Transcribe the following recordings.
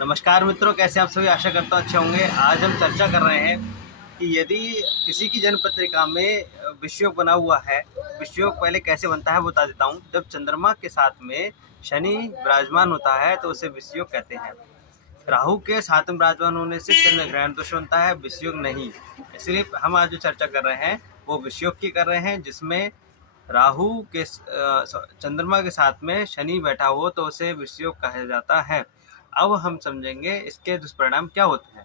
नमस्कार मित्रों, कैसे आप सभी? आशा करता हूँ अच्छे होंगे। आज हम चर्चा कर रहे हैं कि यदि किसी की जन्म पत्रिका में विषयोग बना हुआ है, विषयोग पहले कैसे बनता है वो बता देता हूँ। जब चंद्रमा के साथ में शनि विराजमान होता है तो उसे विषयोग कहते हैं। राहु के साथ में विराजमान होने से चंद्र ग्रहण दोष बनता है, विषयोग नहीं। इसलिए हम आज जो चर्चा कर रहे हैं वो विषयोग की कर रहे हैं, जिसमें राहु के चंद्रमा के साथ में शनि बैठा हो तो उसे विषयोग कहा जाता है। अब हम समझेंगे इसके दुष्परिणाम क्या होते हैं।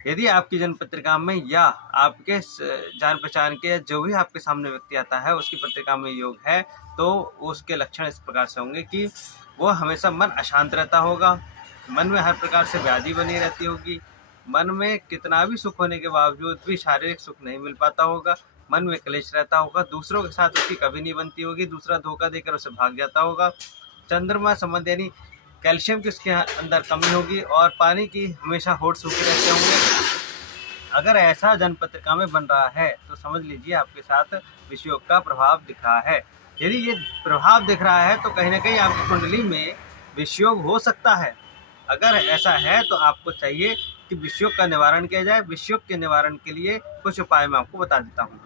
यदि आपकी जन्म पत्रिका में या आपके जान पहचान के जो भी आपके सामने व्यक्ति आता है उसकी पत्रिका में योग है तो उसके लक्षण इस प्रकार से होंगे कि वो हमेशा मन अशांत रहता होगा, मन में हर प्रकार से व्याधि बनी रहती होगी, मन में कितना भी सुख होने के बावजूद भी शारीरिक सुख नहीं मिल पाता होगा, मन में क्लेश रहता होगा, दूसरों के साथ उसकी कभी नहीं बनती होगी, दूसरा धोखा देकर उसे भाग जाता होगा, चंद्रमा संबंध यानी कैल्शियम की उसके अंदर कमी होगी और पानी की हमेशा होठ सूखे रहते होंगे। अगर ऐसा जन्म पत्रिका में बन रहा है तो समझ लीजिए आपके साथ विषयोग का प्रभाव दिख रहा है। यदि ये प्रभाव दिख रहा है तो कहीं ना कहीं आपकी कुंडली में विषयोग हो सकता है। अगर ऐसा है तो आपको चाहिए कि विषयोग का निवारण किया जाए। विषयोग के निवारण के लिए कुछ उपाय मैं आपको बता देता हूँ।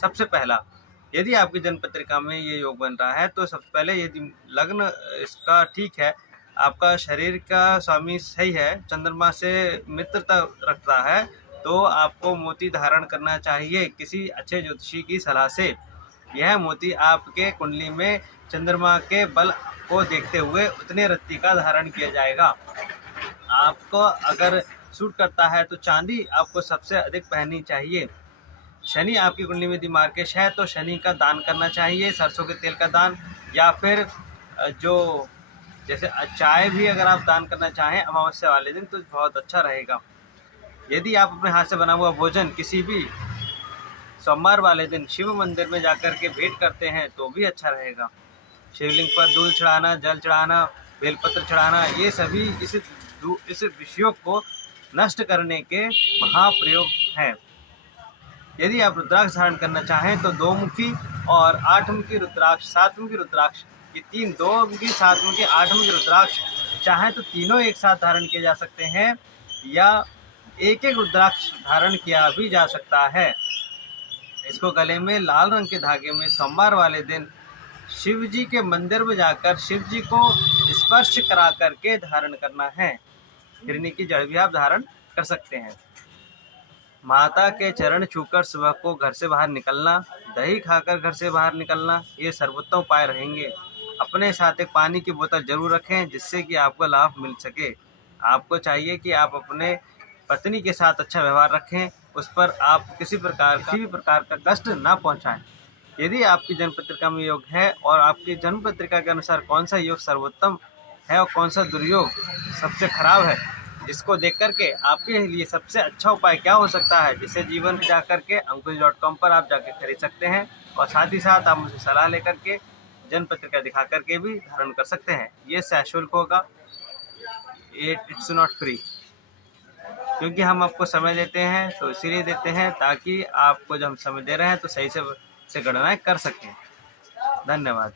सबसे पहला, यदि आपकी जन्म पत्रिका में ये योग बन रहा है तो सबसे पहले यदि लग्न इसका ठीक है, आपका शरीर का स्वामी सही है, चंद्रमा से मित्रता रखता है, तो आपको मोती धारण करना चाहिए किसी अच्छे ज्योतिषी की सलाह से। यह मोती आपके कुंडली में चंद्रमा के बल को देखते हुए उतने रत्ती का धारण किया जाएगा। आपको अगर सूट करता है तो चांदी आपको सबसे अधिक पहननी चाहिए। शनि आपकी कुंडली में यदि मार्केश है तो शनि का दान करना चाहिए, सरसों के तेल का दान, या फिर जो जैसे चाय भी अगर आप दान करना चाहें अमावस्या वाले दिन तो बहुत अच्छा रहेगा। यदि आप अपने हाथ से बना हुआ भोजन किसी भी सोमवार वाले दिन शिव मंदिर में जाकर के भेंट करते हैं तो भी अच्छा रहेगा। शिवलिंग पर दूध चढ़ाना, जल चढ़ाना, बेलपत्र चढ़ाना, ये सभी इस विषयोग को नष्ट करने के महाप्रयोग हैं। यदि आप रुद्राक्ष धारण करना चाहें तो 2 मुखी और 8 मुखी रुद्राक्ष, 7 मुखी रुद्राक्ष, ये 2 मुखी, 7 मुखी, 8 मुखी रुद्राक्ष चाहें तो तीनों एक साथ धारण किए जा सकते हैं या एक एक रुद्राक्ष धारण किया भी जा सकता है। इसको गले में लाल रंग के धागे में सोमवार वाले दिन शिव जी के मंदिर में जाकर शिव जी को स्पर्श करा करके धारण करना है। हिरनी की जड़ भी आप धारण कर सकते हैं। माता के चरण छूकर सुबह को घर से बाहर निकलना, दही खाकर घर से बाहर निकलना, ये सर्वोत्तम उपाय रहेंगे। अपने साथ एक पानी की बोतल जरूर रखें जिससे कि आपको लाभ मिल सके। आपको चाहिए कि आप अपने पत्नी के साथ अच्छा व्यवहार रखें, उस पर आप किसी भी प्रकार का कष्ट ना पहुंचाएं। यदि आपकी जन्म पत्रिका में योग है और आपकी जन्म पत्रिका के अनुसार कौन सा योग सर्वोत्तम है और कौन सा दुर्योग सबसे खराब है, जिसको देख करके आपके लिए सबसे अच्छा उपाय क्या हो सकता है, जिसे जीवन में जाकर के अंकुश.com पर आप जाके खरीद सकते हैं और साथ ही साथ आप मुझे सलाह लेकर के जन्म पत्रिका दिखा करके भी धारण कर सकते हैं। ये सशुल्क होगा, इट्स नॉट फ्री, क्योंकि हम आपको समय देते हैं तो इसीलिए देते हैं ताकि आपको जब हम समय दे रहे हैं तो सही से गणनाएं कर सकें। धन्यवाद।